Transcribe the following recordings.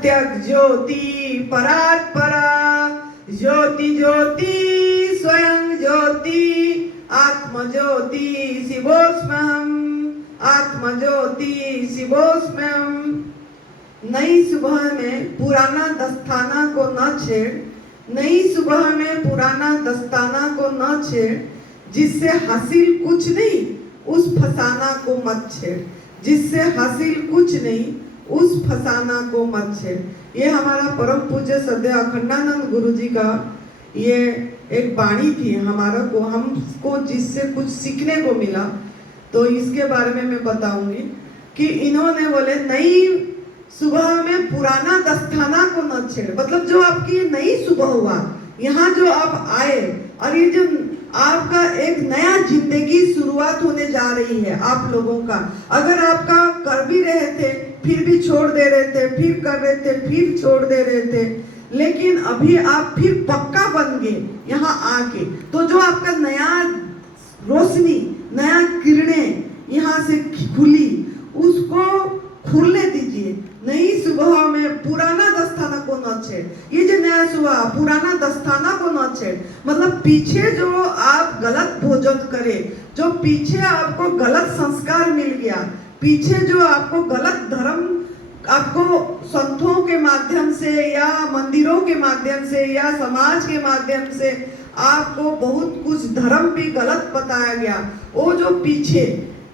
प्रत्यक ज्योति परात्परा, ज्योति ज्योति स्वयं ज्योति, आत्म ज्योति शिवोस्म्यहम्, आत्म ज्योति शिवोस्म्यहम्। नई सुबह में पुराना दस्ताना को न छेड़, नई सुबह में पुराना दस्ताना को न छेड़, जिससे हासिल कुछ नहीं उस फसाना को मत छेड़, जिससे हासिल कुछ नहीं उस फसाना को मत छेड़। ये हमारा परम पूज्य श्रद्धेय अखंडानंद गुरु जी का ये एक वाणी थी हमारा को, हमको जिससे कुछ सीखने को मिला। तो इसके बारे में मैं बताऊंगी कि इन्होंने बोले नई सुबह में पुराना दस्ताना को न छेड़, मतलब जो आपकी नई सुबह हुआ, यहाँ जो आप आए और ये जो आपका एक नया जिंदगी शुरुआत होने जा रही है आप लोगों का। अगर आपका कर भी रहे थे फिर भी छोड़ दे रहे थे, फिर कर रहे थे फिर छोड़ दे रहे थे, लेकिन अभी आप फिर पक्का बन गए यहाँ आके। तो जो आपका नया रोशनी, नया किरणें यहाँ से खुली, उसको खुलने दीजिए। नई सुबह में पुराना दस्ताना को न छेड़। ये जो नया सुबह पुराना दस्ताना को न छेड़, मतलब पीछे जो आप गलत भोजन करे, जो पीछे आपको गलत संस्कार मिल गया, पीछे जो आपको गलत धर्म आपको संतों के माध्यम से या मंदिरों के माध्यम से या समाज के माध्यम से आपको बहुत कुछ धर्म भी गलत बताया गया, वो जो पीछे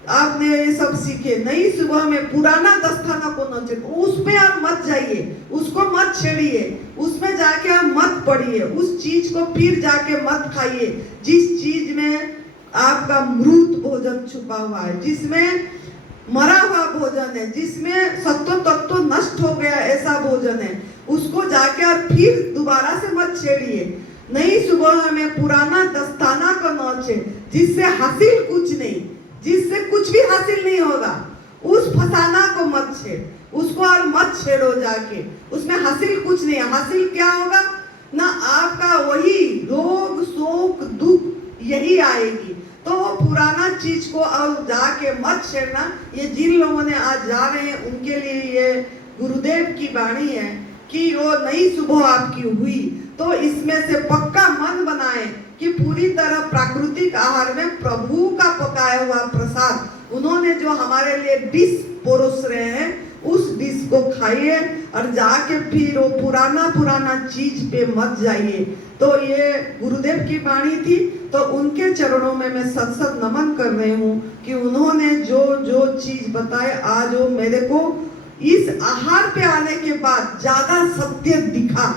आपने ये सब सीखे, नई सुबह में पुराना दस्ताना को न छेड़िए, उसमें आप मत जाइए, उसको मत छेड़िए, उसमें जाके आप मत पढ़िए, उस चीज को फिर जाके मत खाइए जिस चीज में आपका मृत भोजन छुपा हुआ है, जिसमें मरा हुआ भोजन है, जिसमें सत्व तत्व नष्ट हो गया ऐसा भोजन है, उसको जाके और फिर दोबारा से मत छेड़िए। नई सुबह में पुराना दस्ताना को न छेड़, जिससे हासिल कुछ नहीं, जिससे कुछ भी हासिल नहीं होगा, उस फसाना को मत छेड़, उसको और मत छेड़ो जाके, उसमें हासिल कुछ नहीं है। हासिल क्या होगा ना, आपका वही रोग शोक दुख यही आएगी। तो वो पुराना चीज को और जाके मत छेड़ना। ये जिन लोगों ने आज जा रहे हैं उनके लिए ये गुरुदेव की वाणी है कि वो नई सुबह आपकी हुई तो इसमें से पक्का मन बनाए कि पूरी तरह प्राकृतिक आहार में प्रभु का पकाया हुआ प्रसाद उन्होंने जो हमारे लिए डिश परोस रहे हैं, उस डिश को खाइए और जाके फिर वो पुराना चीज पे मत जाइए। तो ये गुरुदेव की वाणी थी, तो उनके चरणों में मैं सत नमन कर रही हूँ कि उन्होंने जो जो चीज बताए आज वो मेरे को इस आहार पे आने के बाद ज्यादा सत्य दिखा।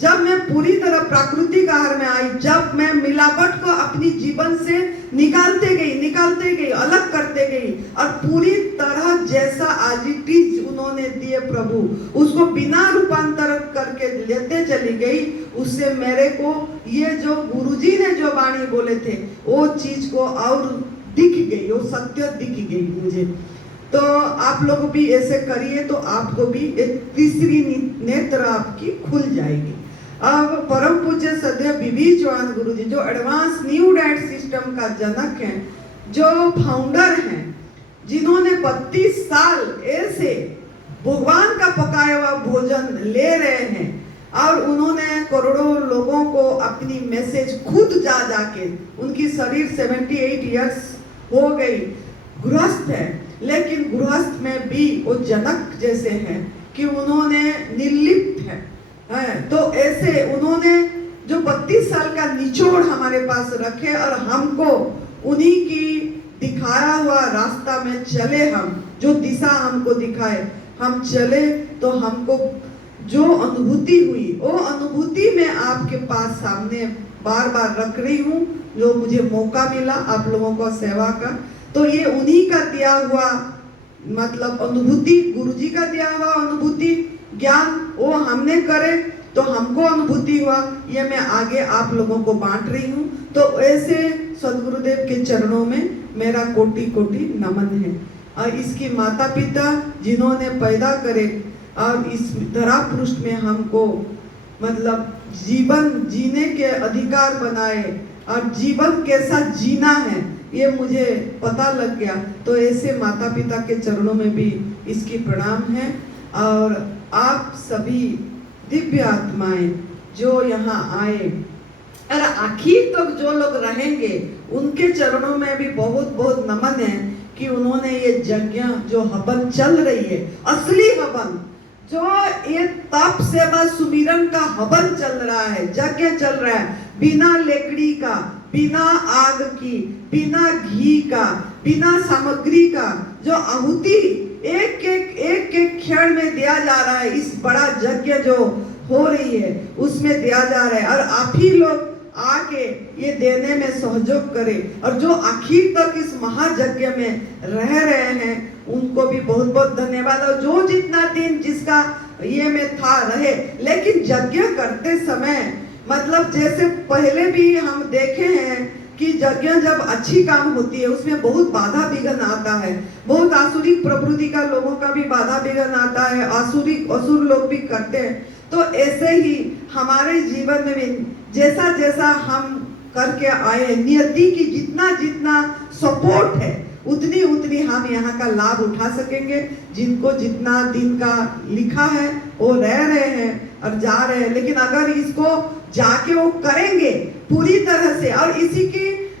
जब मैं पूरी तरह प्राकृतिक आहार में आई, जब मैं मिलावट को अपनी जीवन से निकालते गई, अलग करते गई और पूरी तरह जैसा आज इट इज उन्होंने दिए प्रभु, उसको बिना रूपांतर करके लेते चली गई, उससे मेरे को ये जो गुरुजी ने जो वाणी बोले थे वो चीज को और दिख गई, वो सत्य दिख गई मुझे। तो आप लोग भी ऐसे करिए तो आपको भी एक तीसरी नेत्र आपकी खुल जाएगी। अब परम पूज्य श्रद्धेय बीबी चौहान गुरु जी जो एडवांस न्यू डाइट सिस्टम का जनक हैं, जो फाउंडर हैं, जिन्होंने 32 साल ऐसे भगवान का पकाया हुआ भोजन ले रहे हैं और उन्होंने करोड़ों लोगों को अपनी मैसेज खुद जाके, उनकी शरीर 78 इयर्स हो गई, गृहस्थ है, लेकिन गृहस्थ में भी वो जनक जैसे हैं कि उन्होंने निर्लिप्त है। तो ऐसे उन्होंने जो 32 साल का निचोड़ हमारे पास रखे और हमको उन्हीं की दिखाया हुआ रास्ता में चले, हम जो दिशा हमको दिखाए हम चले, तो हमको जो अनुभूति हुई वो अनुभूति मैं आपके पास सामने बार बार रख रही हूँ, जो मुझे मौका मिला आप लोगों को सेवा का। तो ये उन्हीं का दिया हुआ मतलब अनुभूति, गुरुजी का दिया हुआ अनुभूति ज्ञान, वो हमने करे तो हमको अनुभूति हुआ, ये मैं आगे आप लोगों को बांट रही हूँ। तो ऐसे सदगुरुदेव के चरणों में मेरा कोटि कोटि नमन है। और इसकी माता पिता जिन्होंने पैदा करे और इस धरा पृष्ठ में हमको मतलब जीवन जीने के अधिकार बनाए और जीवन कैसा जीना है ये मुझे पता लग गया। तो ऐसे माता पिता के चरणों में भी इसकी प्रणाम है। और आप सभी दिव्य आत्माएं जो यहाँ आए और आखिर तक जो लोग रहेंगे उनके चरणों में भी बहुत बहुत नमन है कि उन्होंने ये यज्ञ जो हवन चल रही है, असली हवन, जो ये तप सेवा सुमिरन का हवन चल रहा है, यज्ञ चल रहा है, बिना लकड़ी का, बिना आग की, बिना घी का, बिना सामग्री का, जो आहुति एक एक क्षण में दिया जा रहा है, इस बड़ा यज्ञ जो हो रही है उसमें दिया जा रहा है। और आप ही लोग आके ये देने में सहयोग करें और जो आखिर तक इस महायज्ञ में रह रहे हैं उनको भी बहुत बहुत धन्यवाद। और जो जितना दिन जिसका ये में था रहे, लेकिन यज्ञ करते समय मतलब जैसे पहले भी हम देखे हैं कि यज्ञ जब अच्छी काम होती है उसमें बहुत बाधा विघ्न आता है, बहुत आसुरिक प्रवृत्ति का लोगों का भी बाधा विघ्न आता है, असुर लोग भी करते हैं। तो ऐसे ही हमारे जीवन में जैसा जैसा हम करके आए, नियति की जितना जितना सपोर्ट है उतनी उतनी हम यहाँ का लाभ उठा सकेंगे। जिनको जितना दिन का लिखा है वो रह रहे हैं और जा रहे हैं, लेकिन अगर इसको जाके वो करेंगे पूरी तरह से और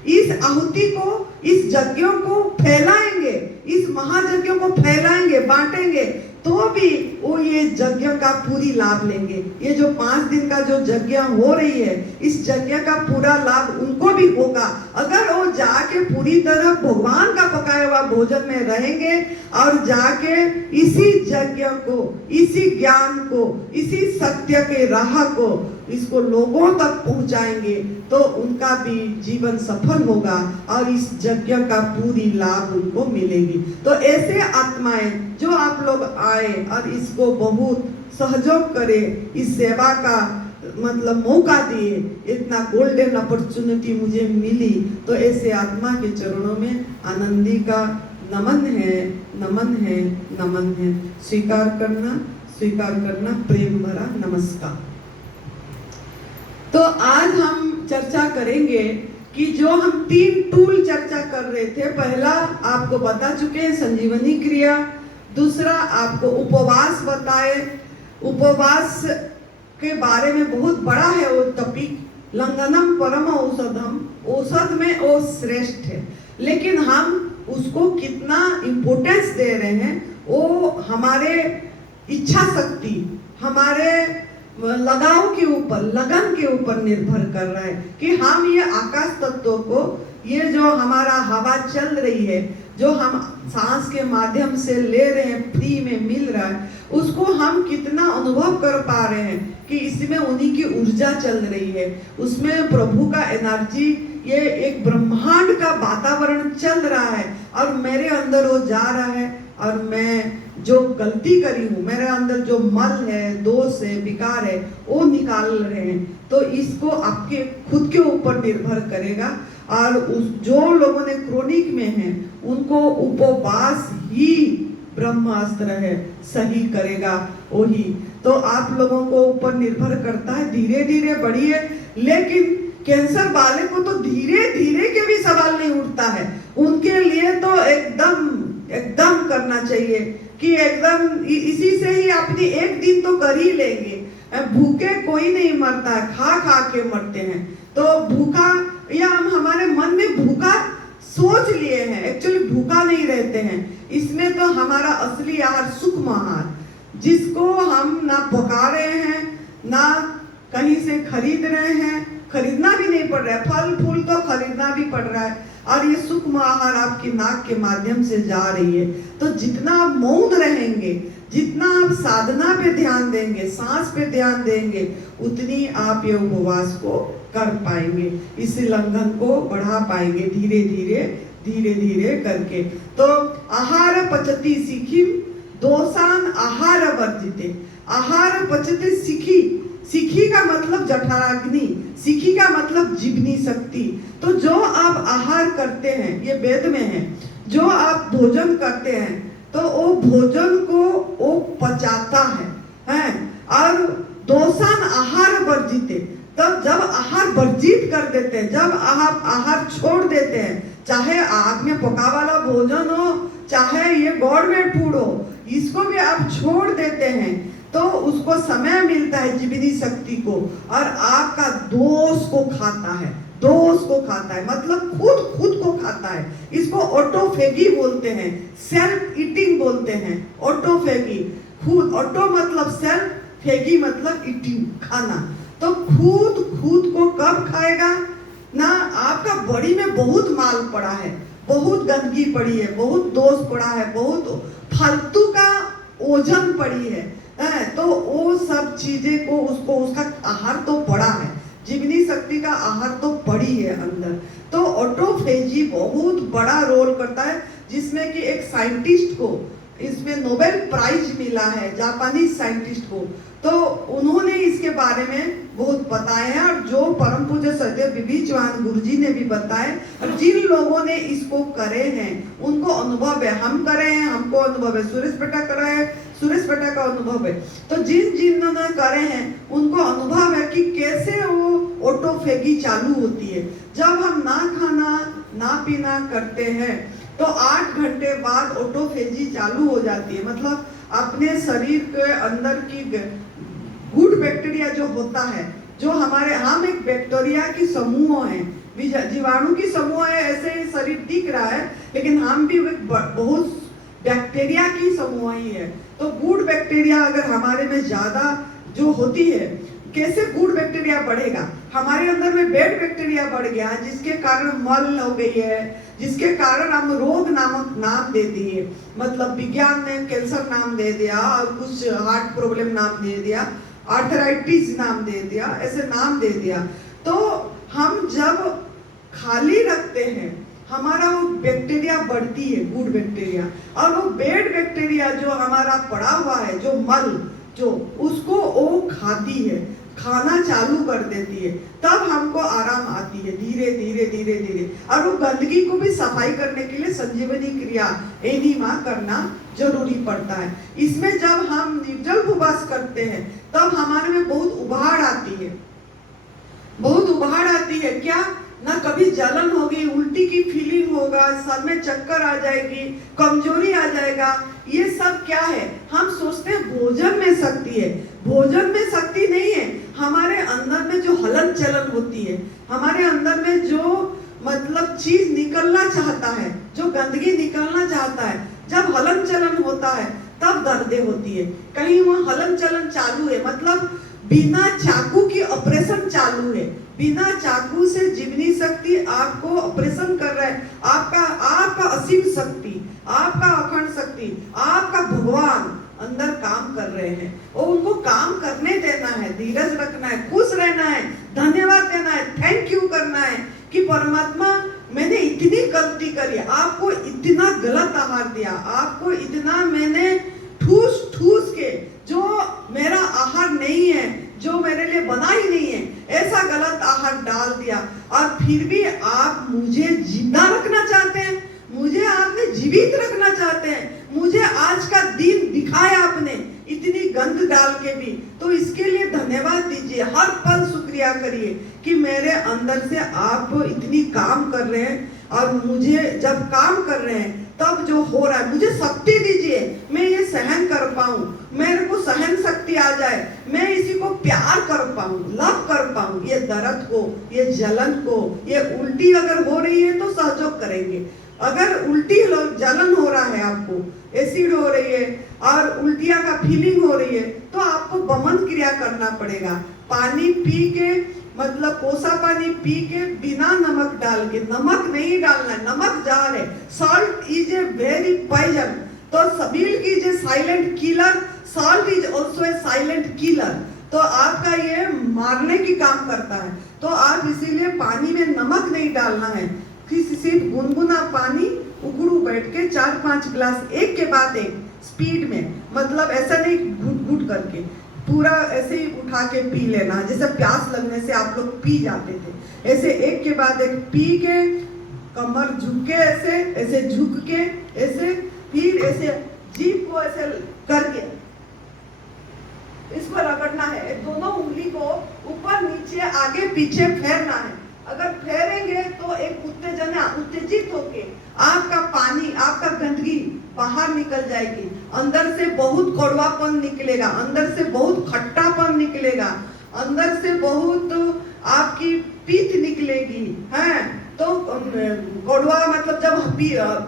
इस आहुति को, इस यज्ञों को फैलाएंगे, इस महायज्ञों को फैलाएंगे, बांटेंगे, तो भी वो ये यज्ञ का पूरी लाभ लेंगे। ये जो 5 दिन का जो यज्ञ हो रही है, इस यज्ञ का पूरा लाभ उनको भी होगा अगर वो जाके पूरी तरह भगवान का पकाया हुआ भोजन में रहेंगे और जाके इसी यज्ञ को, इसी ज्ञान को, इसी सत्य के राह को इसको लोगों तक पहुंचाएंगे तो उनका भी जीवन सफल होगा और इस यज्ञ का पूरी लाभ उनको मिलेगी। तो ऐसे आत्माएं जो आप लोग आए और इसको बहुत सहयोग करे, इस सेवा का मतलब मौका दिए, इतना गोल्डन अपॉर्चुनिटी मुझे मिली, तो ऐसे आत्मा के चरणों में आनंदी का नमन है, नमन है, नमन है। स्वीकार करना प्रेम भरा नमस्कार। तो आज हम चर्चा करेंगे कि जो हम 3 टूल चर्चा कर रहे थे, पहला आपको बता चुके हैं संजीवनी क्रिया, दूसरा आपको उपवास बताए, उपवास के बारे में बहुत बड़ा है वो टॉपिक, लंघनम परम औषधम, औषध में वो श्रेष्ठ है, लेकिन हम उसको कितना इम्पोर्टेंस दे रहे हैं वो हमारे इच्छा शक्ति, हमारे लगाव के ऊपर, लगन के ऊपर निर्भर कर रहा है कि हम ये आकाश तत्व को, ये जो हमारा हवा चल रही है, जो हम सांस के माध्यम से ले रहे हैं, फ्री में मिल रहा है, उसको हम कितना अनुभव कर पा रहे हैं कि इसमें उन्हीं की ऊर्जा चल रही है, उसमें प्रभु का एनर्जी, ये एक ब्रह्मांड का वातावरण चल रहा है और मेरे अंदर वो जा रहा है और मैं जो गलती करी हूँ, मेरे अंदर जो मल है, दोष है, विकार है, वो निकाल रहे हैं। तो इसको आपके खुद के ऊपर निर्भर करेगा और उस जो लोगों ने क्रोनिक में हैं उनको उपवास ही ब्रह्मास्त्र है, सही करेगा वही। तो आप लोगों को ऊपर निर्भर करता है, धीरे धीरे बढ़िए, लेकिन कैंसर वाले को तो धीरे धीरे के भी सवाल नहीं उठता है, उनके लिए तो एकदम करना चाहिए कि एकदम इसी से ही अपनी एक दिन तो कर ही लेंगे। भूखे कोई नहीं मरता है, खा खा के मरते हैं। तो भूखा, या हम हमारे मन में भूखा सोच लिए हैं, एक्चुअली भूखा नहीं रहते हैं। इसमें तो हमारा असली आहार सूक्ष्म आहार, जिसको हम ना पका रहे हैं, ना कहीं से खरीद रहे हैं, खरीदना भी नहीं पड़ रहा है, फल फूल तो खरीदना भी पड़ रहा है, और ये सूक्ष्म आहार आपकी नाक के माध्यम से जा रही है। तो जितना आप मौन रहेंगे, जितना आप साधना पे ध्यान देंगे, सांस पे ध्यान देंगे, उतनी आप ये उपवास को कर पाएंगे, इस लंघन को बढ़ा पाएंगे धीरे धीरे करके। तो आहार पचति सिखिम दोषान आहार वर्जिते, आहार पचति सिखी का मतलब जठराग्नि, सिखी का मतलब जीवनी शक्ति। तो जो आप आहार करते हैं, ये वेद में है, जो आप भोजन करते हैं तो वो भोजन को वो पचाता है और दोषान आहार वर्जिते, तब जब आहार वर्जित कर देते हैं, जब आप आहार छोड़ देते हैं, चाहे आग में पका वाला भोजन हो, चाहे ये गॉडमेड फूड हो, इसको भी आप छोड़ देते हैं, तो उसको समय मिलता है जीवनी शक्ति को, और आपका दोस्त को खाता है, दोस्त को खाता है मतलब खुद को खाता है। इसको ऑटोफेगी बोलते हैं, सेल्फ ईटिंग बोलते हैं। ऑटोफेगी, खुद, ऑटो मतलब सेल्फ, फेगी मतलब ईटिंग, खाना। तो खुद को कब खाएगा ना? आपका बॉडी में बहुत माल पड़ा है, बहुत गंदगी पड़ी है, बहुत दोष पड़ा है, बहुत फालतू का ओजन पड़ी है, तो वो सब चीजें को उसको उसका आहार तो पड़ा है, जीवनी शक्ति का आहार तो पड़ी है अंदर। तो ऑटोफेजी बहुत बड़ा रोल करता है, जिसमें कि एक साइंटिस्ट को इसमें नोबेल प्राइज मिला है, जापानी साइंटिस्ट को। तो उन्होंने इसके बारे में बहुत बताया है, और जो परम पूज्य सदैव विभि चौहान गुरु जी ने भी बताया, और जिन लोगों ने इसको करे हैं उनको अनुभव है। हम करे हैं, हमको अनुभव है, सुरेश बेटा करा है, सुरेश बेटा का अनुभव है। तो जिन ने करे हैं उनको अनुभव है कि कैसे वो ऑटोफेगी चालू होती है। जब हम ना खाना ना पीना करते हैं तो 8 घंटे बाद ऑटोफेजी चालू हो जाती है। मतलब अपने शरीर के अंदर की गुड बैक्टीरिया जो होता है, जो हमारे, हम एक बैक्टीरिया की समूह है, जीवाणु की समूह है, ऐसे शरीर दिख रहा है, लेकिन हम भी बहुत बैक्टीरिया की समूह ही है। तो गुड बैक्टीरिया अगर हमारे में ज्यादा जो होती है, कैसे गुड बैक्टीरिया बढ़ेगा? हमारे अंदर में बैड बैक्टीरिया बढ़ गया, जिसके कारण मल हो गई है, जिसके कारण हम रोग नामक नाम दे दिए। मतलब विज्ञान ने कैंसर नाम दे दिया, और कुछ हार्ट प्रॉब्लम नाम दे दिया, आर्थराइटिस नाम दे दिया, ऐसे नाम दे दिया। तो हम जब खाली रखते हैं, हमारा वो बैक्टीरिया बढ़ती है, गुड बैक्टीरिया, और वो बैड बैक्टीरिया जो हमारा पड़ा हुआ है, जो मल, जो उसको वो खाती है, खाना चालू कर देती है। तब हमको आराम आती है धीरे धीरे धीरे धीरे। और वो गंदगी को भी सफाई करने के लिए संजीवनी क्रिया, एनिमा करना जरूरी पड़ता है। इसमें जब हम निर्जल उपवास करते हैं तब हमारे में बहुत उबाड़ आती है, बहुत उबाड़ आती है। क्या ना, कभी जलन होगी, उल्टी की फीलिंग होगा, सर में चक्कर आ जाएगी, कमजोरी आ जाएगा। ये सब क्या है? हम सोचते हैं भोजन में शक्ति है, भोजन में शक्ति नहीं है। हमारे अंदर में जो हलन चलन होती है, हमारे अंदर में जो मतलब चीज निकलना चाहता है, जो गंदगी निकलना चाहता है, जब हलन चलन होता है तब दर्दें होती है। कहीं वो हलन चलन चालू है, मतलब बिना चाकू की ऑपरेशन चालू है, बिना चाकू से जीवनी शक्ति आपको ऑपरेशन कर रहा है। आपका असीम शक्ति, आपका अखंड शक्ति, आपका भगवान अंदर काम कर रहे हैं, और उनको काम करने देना है, धीरज रखना है, खुश रहना है, धन्यवाद देना है, थैंक यू करना है कि परमात्मा मैंने इतनी गलती करी, आपको इतना गलत आहार दिया, आपको इतना मैंने ठूस के, जो मेरा आहार नहीं है, जो मेरे लिए बना ही नहीं है, ऐसा गलत आहार डाल दिया, और फिर भी आप मुझे जिंदा रखना चाहते हैं, मुझे आपने जीवित रखना चाहते हैं, मुझे आज का दिन दिखाया आपने इतनी गंद डाल के भी। तो इसके लिए धन्यवाद दीजिए, हर पल शुक्रिया करिए कि मेरे अंदर से आप इतनी काम कर रहे हैं, और मुझे जब काम कर रहे हैं तब जो हो रहा है, मुझे शक्ति दीजिए, मैं ये सहन कर पाऊं, मेरे को सहन शक्ति आ जाए, मैं इसी को प्यार कर पाऊं, लव कर पाऊं, ये दर्द को, ये जलन को। ये उल्टी अगर हो रही है तो सहयोग करेंगे, अगर उल्टी जलन हो रहा है, आपको एसिड हो रही है और उल्टियां का फीलिंग हो रही है, तो आपको बमन क्रिया करना पड़ेगा। पानी पी के, मतलब कोसा पानी पी के बिना नमक डाल के, नमक नहीं डालना है, नमक जार है, salt is a very poison. तो milk is a silent killer, salt is also a silent killer. तो आपका ये मारने की काम करता है। तो आप इसीलिए पानी में नमक नहीं डालना है, सिर्फ गुनगुना पानी उकड़ू बैठ के 4-5 गिलास एक के बाद एक स्पीड में, मतलब ऐसा नहीं घुट घुट करके, पूरा ऐसे ही उठा के पी लेना, जैसे प्यास लगने से आप लोग पी जाते थे, ऐसे एक के बाद एक पी के, कमर झुक के, ऐसे झुक के, ऐसे, फिर ऐसे जीभ को ऐसे करके इस पर रगड़ना है, दोनों उंगली को ऊपर नीचे आगे पीछे फेरना है। अगर फेरेंगे तो एक उत्तेजित होके आपका पानी, आपका गंदगी बाहर निकल जाएगी, अंदर से बहुत कड़वापन निकलेगा, अंदर से बहुत खट्टापन निकलेगा, अंदर से बहुत आपकी पीत निकलेगी, है। तो कड़वा मतलब जब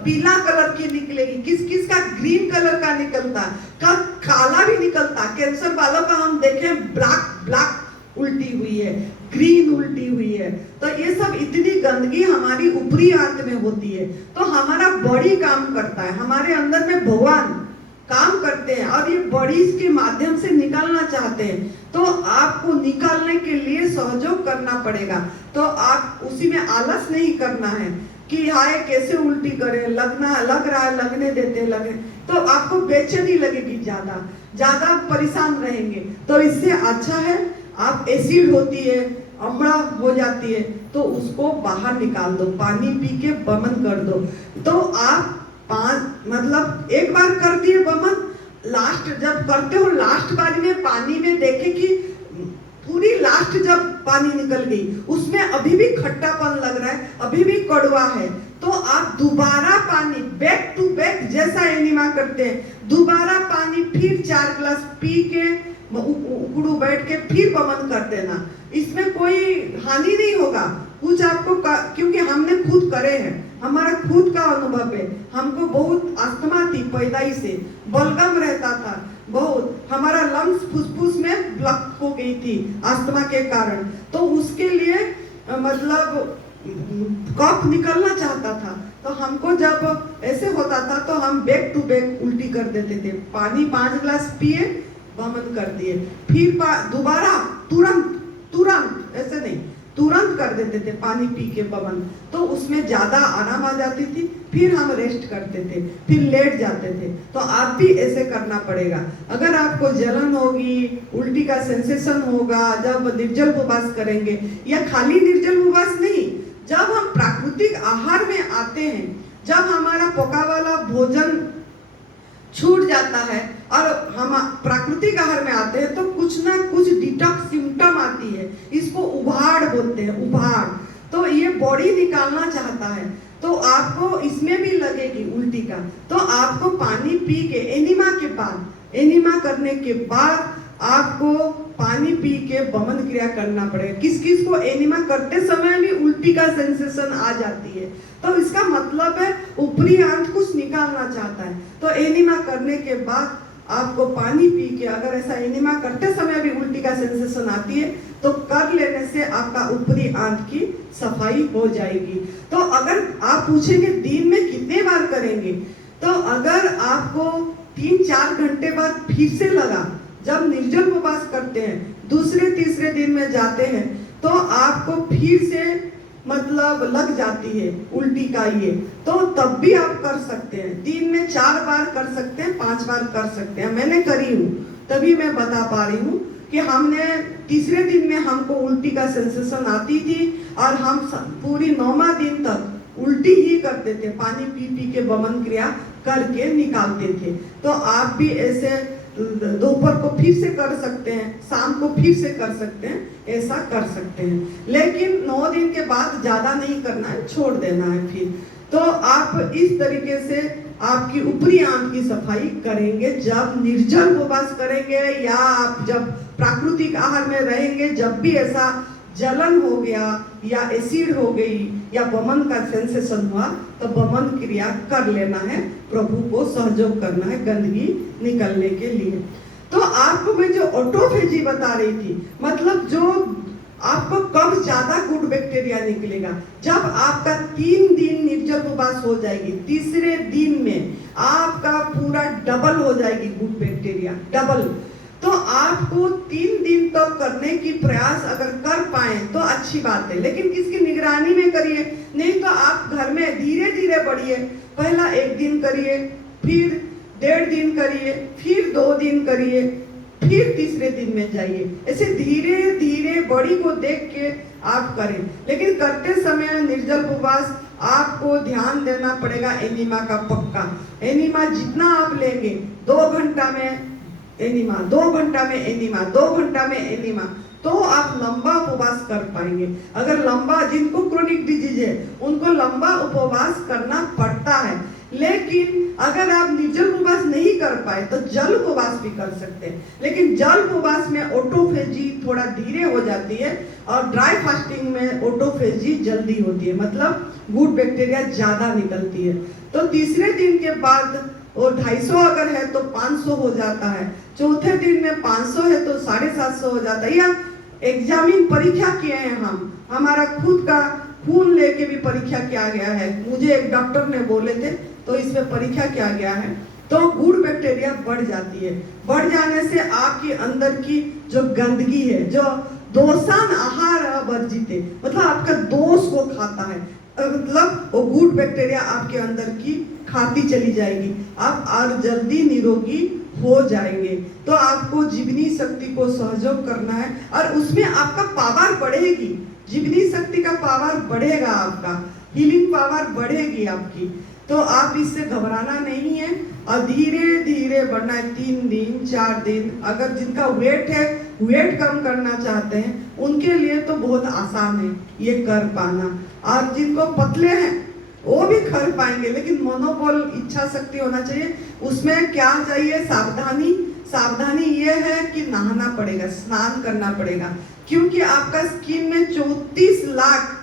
पीला कलर की निकलेगी, किस किस का ग्रीन कलर का निकलता, कब काला भी निकलता। कैंसर वालों का हम देखें ब्लैक उल्टी हुई है, ग्रीन उल्टी हुई है। तो ये सब इतनी गंदगी हमारी ऊपरी आंत में होती है। तो हमारा बॉडी काम करता है, हमारे अंदर में भगवान काम करते हैं और ये बॉडी के माध्यम से निकालना चाहते हैं। तो आपको निकालने के लिए सहयोग करना पड़ेगा। तो आप उसी में आलस नहीं करना है कि हाय कैसे उल्टी करें, लग रहा है, लगने देते लगे, तो आपको बेचैनी लगेगी, ज्यादा परेशान रहेंगे। तो इससे अच्छा है आप एसिड होती है, अम्ला हो जाती है, तो उसको बाहर निकाल दो, पानी पी के बमन कर दो। तो आप मतलब एक बार कर दिए बमन, लास्ट जब करते हो लास्ट बारी में पानी में देखे कि पूरी लास्ट जब पानी निकल गई, उसमें अभी भी खट्टापन लग रहा है, अभी भी कड़वा है, तो आप दोबारा पानी बैक टू बैक जैसा एनिमा करते हैं, दोबारा पानी फिर 4 गिलास पी के उकड़ू बैठ के फिर बमन कर देना। इसमें कोई हानि नहीं होगा कुछ आपको क्योंकि हमने खुद करे हैं, हमारा खुद का अनुभव है। हमको बहुत अस्थमा थी, पैदाइश से बलगम रहता था बहुत, हमारा लंग्स फुसफुस में ब्लॉक हो गई थी अस्थमा के कारण। तो उसके लिए मतलब कफ निकलना चाहता था, तो हमको जब ऐसे होता था तो हम बैक टू बैक उल्टी कर देते थे। पानी 5 गिलास पिए, बमन कर दिए, फिर दोबारा तुरंत ऐसे नहीं, तुरंत कर देते थे पानी पी के बमन। तो उसमें ज्यादा आराम आ जाती थी, फिर हम रेस्ट करते थे, फिर लेट जाते थे। तो आप भी ऐसे करना पड़ेगा। अगर आपको जलन होगी, उल्टी का सेंसेशन होगा जब निर्जल उपवास करेंगे, या खाली निर्जल उपवास नहीं, जब हम प्राकृतिक आहार में आते हैं, जब हमारा पका वाला भोजन छूट जाता है और हम प्राकृतिक आहार में आते हैं, तो कुछ ना कुछ डिटॉक्स सिम्टम आती है, इसको उभाड़ बोलते हैं, उभाड़। तो ये बॉडी निकालना चाहता है, तो आपको इसमें भी लगेगी उल्टी का। तो आपको पानी पी के एनिमा के बाद, एनिमा करने के बाद आपको पानी पी के बमन क्रिया करना पड़ेगा। किस किस को एनिमा करते समय भी उल्टी का सेंसेशन आ जाती है, तो इसका मतलब है ऊपरी आंत कुछ निकालना चाहता है। तो एनिमा करने के बाद आपको पानी पी के, अगर ऐसा एनिमा करते समय भी उल्टी का सेंसेशन आती है, तो कर लेने से आपका ऊपरी आंत की सफाई हो जाएगी। तो अगर आप पूछेंगे दिन में कितने बार करेंगे, तो अगर आपको 3-4 घंटे बाद फिर से लगा, जब निर्जल उपवास करते हैं, दूसरे तीसरे दिन में जाते हैं, तो आपको फिर से मतलब लग जाती है उल्टी का ये, तो तब भी आप कर सकते हैं। दिन में 4 बार कर सकते हैं, 5 बार कर सकते हैं। मैंने करी हूँ, तभी मैं बता पा रही हूँ कि हमने तीसरे दिन में हमको उल्टी का सेंसेशन आती थी और हम पूरी 9वां दिन तक उल्टी ही करते थे, पानी पी पी के बमन क्रिया करके निकालते थे। तो आप भी ऐसे दोपहर को फिर से कर सकते हैं, शाम को फिर से कर सकते हैं, ऐसा कर सकते हैं। लेकिन 9 दिन के बाद ज्यादा नहीं करना है, छोड़ देना है फिर। तो आप इस तरीके से आपकी ऊपरी आंत की सफाई करेंगे जब निर्जल उपवास करेंगे, या आप जब प्राकृतिक आहार में रहेंगे। जब भी ऐसा जलन हो गया या एसिड हो गई या बमन का सेंसेशन हुआ, तो बमन क्रिया कर लेना है, प्रभु को सहयोग करना है गंदगी निकलने के लिए। तो आपको मैं जो ऑटोफेजी बता रही थी, मतलब जो आपको कब ज्यादा गुड बैक्टीरिया निकलेगा, जब आपका 3 दिन निर्जल उपवास हो जाएगी, तीसरे दिन में आपका पूरा डबल हो जाएगी गुड बैक्टीरिया, डबल। तो आपको 3 दिन तक करने की प्रयास अगर कर पाए तो अच्छी बात है, लेकिन किसकी निगरानी में करिए, नहीं तो आप घर में धीरे धीरे बढ़िए। पहला 1 दिन करिए, फिर 1.5 दिन करिए, फिर 2 दिन करिए, फिर तीसरे दिन में जाइए। ऐसे धीरे धीरे बॉडी को देख के आप करें। लेकिन करते समय निर्जल उपवास आपको ध्यान देना पड़ेगा एनिमा का पक्का। एनिमा जितना आप लेंगे, 2 घंटा में एनिमा, 2 घंटा में एनिमा, 2 घंटा में एनिमा, तो आप लंबा उपवास कर पाएंगे। अगर लंबा, जिनको क्रोनिक डिजीज है उनको लंबा उपवास करना पड़ता है, लेकिन अगर आप निर्जल उपवास नहीं कर पाए तो जल उपवास भी कर सकते हैं। लेकिन जल उपवास में ऑटोफेजी थोड़ा धीरे हो जाती है और ड्राई फास्टिंग में ऑटोफेजी जल्दी होती है, मतलब गुड बैक्टीरिया ज्यादा निकलती है। तो तीसरे दिन के बाद वो 250 अगर है तो 500 हो जाता है, चौथे दिन में 500 है तो 750 हो जाता है। या एग्जामिन परीक्षा किए हैं हम, हमारा खुद का खून लेके भी परीक्षा किया गया है, मुझे एक डॉक्टर ने बोले थे, तो इसमें परीक्षा किया गया है। तो गुड बैक्टीरिया बढ़ जाती है। बढ़ जाने से आपके अंदर की जो गंदगी है, जो दोषान आहार वर्जित है, मतलब आपका दोष को खाता है, मतलब वो गुड बैक्टीरिया आपके अंदर की खाती चली जाएगी, आप और जल्दी निरोगी हो जाएंगे। तो आपको जीवनी शक्ति को सहयोग करना है और उसमें आपका पावर बढ़ेगी, जीवनी शक्ति का पावर बढ़ेगा, आपका हीलिंग पावर बढ़ेगी आपकी। तो आप इससे घबराना नहीं है और धीरे धीरे बढ़ना है। 3 दिन 4 दिन, अगर जिनका वेट है, वेट कम करना चाहते हैं, उनके लिए तो बहुत आसान है ये कर पाना। और जिनको पतले हैं वो भी कर पाएंगे, लेकिन मनोबल इच्छा शक्ति होना चाहिए। उसमें क्या चाहिए? सावधानी। सावधानी ये है कि नहाना पड़ेगा, स्नान करना पड़ेगा, क्योंकि आपका स्किन में 34 लाख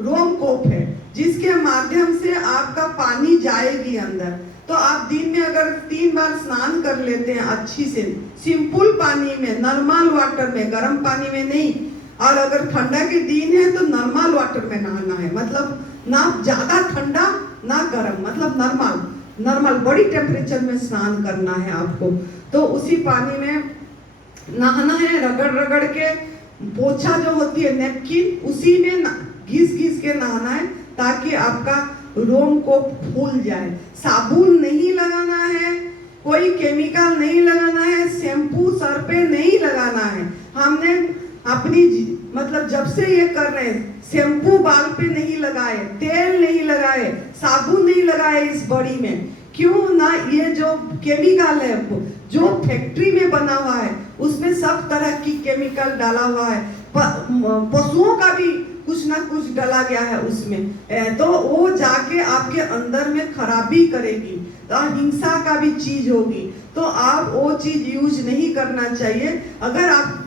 रोमकूप है जिसके माध्यम से आपका पानी जाएगी अंदर। तो आप दिन में अगर 3 बार स्नान कर लेते हैं अच्छी से, सिंपल पानी में, नॉर्मल वाटर में, गर्म पानी में नहीं, और अगर ठंडा के दिन है तो नॉर्मल वाटर में नहाना है, मतलब ना ज्यादा ठंडा ना गर्म, मतलब नॉर्मल बॉडी टेम्परेचर में स्नान करना है आपको। तो उसी पानी में नहाना है, रगड़ रगड़ के, पोछा जो होती है नैपकिन, उसी में घिस घिस के नहाना है ताकि आपका रोम को फूल जाए। साबुन नहीं लगाना है, कोई केमिकल नहीं लगाना है, शैम्पू सर पे नहीं लगाना है। हमने अपनी मतलब जब से ये कर रहे हैं, शैम्पू बाल पे नहीं लगाए, तेल नहीं लगाए, साबुन नहीं लगाए इस बॉडी में। क्यों ना? ये जो केमिकल है जो फैक्ट्री में बना हुआ है उसमें सब तरह की केमिकल डाला हुआ है, पशुओं का भी कुछ ना कुछ डाला गया है उसमें, तो वो जाके आपके अंदर में खराबी करेगी, तो हिंसा का भी चीज होगी। तो आप वो चीज यूज नहीं करना चाहिए। अगर आप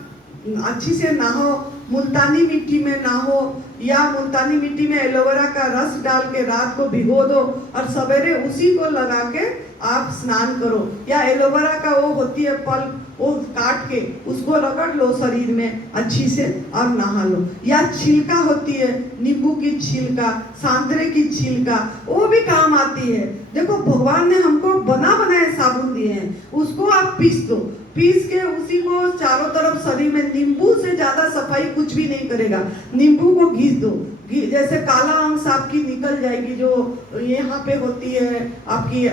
अच्छी से नहाओ, मुल्तानी मिट्टी में नहाओ, या मुल्तानी मिट्टी में एलोवेरा का रस डाल के रात को भिगो दो और सवेरे उसी को लगा के आप स्नान करो। या एलोवेरा का वो होती है पल्प, वो काट के उसको रगड़ लो शरीर में अच्छी से और नहा लो। या छिलका होती है, नींबू की छिलका, सांतरे की छिलका, वो भी काम आती है। देखो भगवान ने हमको बना बनाए साबुन दिए हैं, उसको आप पीस दो, पीस के उसी को चारों तरफ शरीर में, नींबू से ज्यादा सफाई कुछ भी नहीं करेगा। नींबू को घिस दो, जैसे काला अंश आपकी निकल जाएगी, जो यहाँ पे होती है आपकी,